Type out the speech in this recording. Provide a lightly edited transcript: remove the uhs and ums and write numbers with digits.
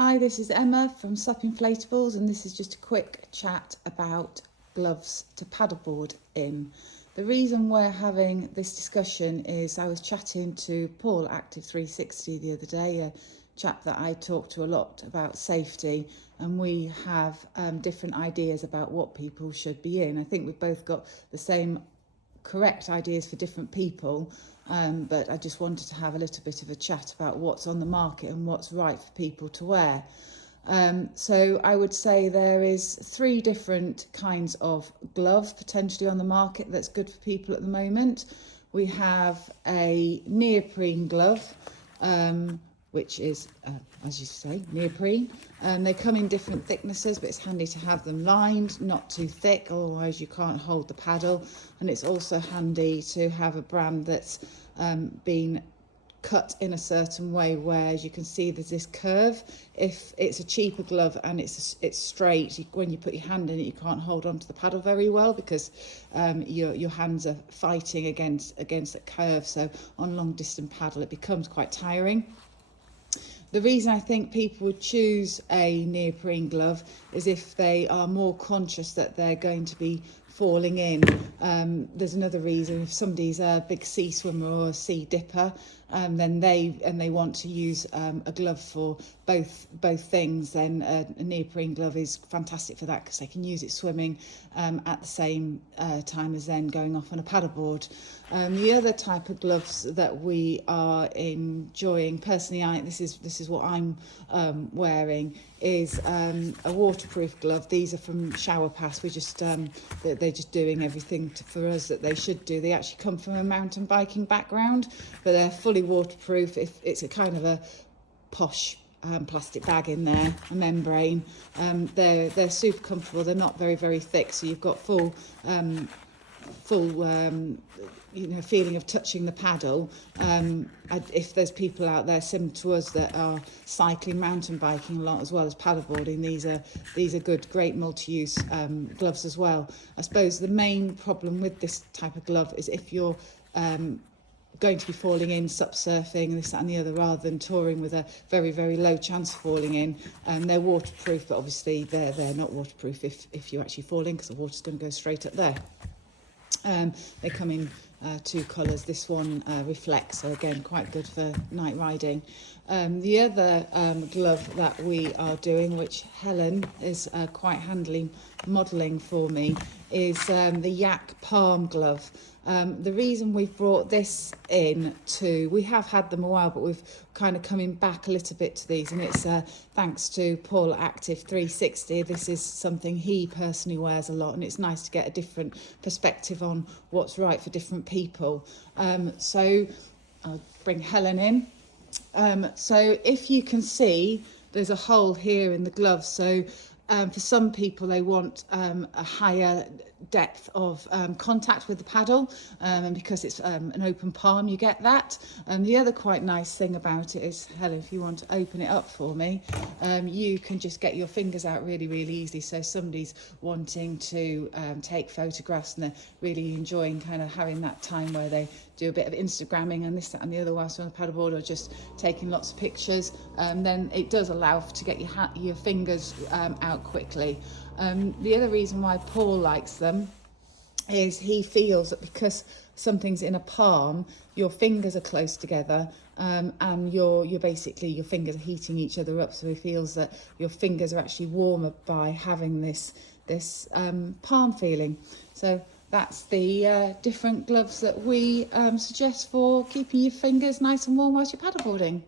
Hi, this is Emma from Inflatables, and this is just a quick chat about gloves to paddleboard in. The reason we're having this discussion is I was chatting to Paul Active 360 the other day, a chap that I talk to a lot about safety, and we have different ideas about what people should be in. I think we've both got the same correct ideas for different people, but I just wanted to have a little bit of a chat about what's on the market and what's right for people to wear. So I would say there is 3 different kinds of glove potentially on the market that's good for people at the moment. We have a neoprene glove, which is, as you say, neoprene. They come in different thicknesses, but it's handy to have them lined, not too thick, otherwise you can't hold the paddle. And it's also handy to have a brand that's been cut in a certain way, where as you can see there's this curve. If it's a cheaper glove and it's straight, when you put your hand in it you can't hold on to the paddle very well, because your hands are fighting against the curve. So on long distance paddle it becomes quite tiring. The reason I think people would choose a neoprene glove is if they are more conscious that they're going to be falling in. There's another reason: if somebody's a big sea swimmer or a sea dipper, then they want to use a glove for both things, then a neoprene glove is fantastic for that, because they can use it swimming at the same time as then going off on a paddleboard. The other type of gloves that we are enjoying, personally, this is what I'm wearing, is a waterproof glove. These are from Shower Pass. We just they're just doing everything for us that they should do. They actually come from a mountain biking background, but they're fully waterproof. If it's a kind of a posh plastic bag in there, a membrane, they're super comfortable. They're not very thick, so you've got full feeling of touching the paddle. If there's people out there similar to us that are cycling, mountain biking a lot as well as paddleboarding, these are great multi-use gloves as well. I suppose the main problem with this type of glove is if you're going to be falling in, sup surfing, this, that and the other, rather than touring with a very low chance of falling in. They're waterproof, but obviously they're not waterproof if you actually fall in, because the water's going to go straight up there. They come in 2 colours. This one reflects, so again quite good for night riding. The other glove that we are doing, which Helen is quite handily modelling for me, is the Yak Palm glove. The reason we've brought this in we have had them a while, but we've kind of coming back a little bit to these, and it's thanks to Paul Active 360. This is something he personally wears a lot, and it's nice to get a different perspective on what's right for different people. So I'll bring Helen in. So if you can see, there's a hole here in the glove. So for some people, they want a higher depth of contact with the paddle, and because it's an open palm, you get that. And the other quite nice thing about it is, Helen, if you want to open it up for me, you can just get your fingers out really easily. So somebody's wanting to take photographs and they're really enjoying kind of having that time where they do a bit of Instagramming and this, that and the other whilst on the paddleboard, or just taking lots of pictures, then it does allow to get your fingers out quickly. The other reason why Paul likes them is he feels that because something's in a palm, your fingers are close together, and you're basically, your fingers are heating each other up, so he feels that your fingers are actually warmer by having this palm feeling. So that's the different gloves that we suggest for keeping your fingers nice and warm whilst you're paddleboarding.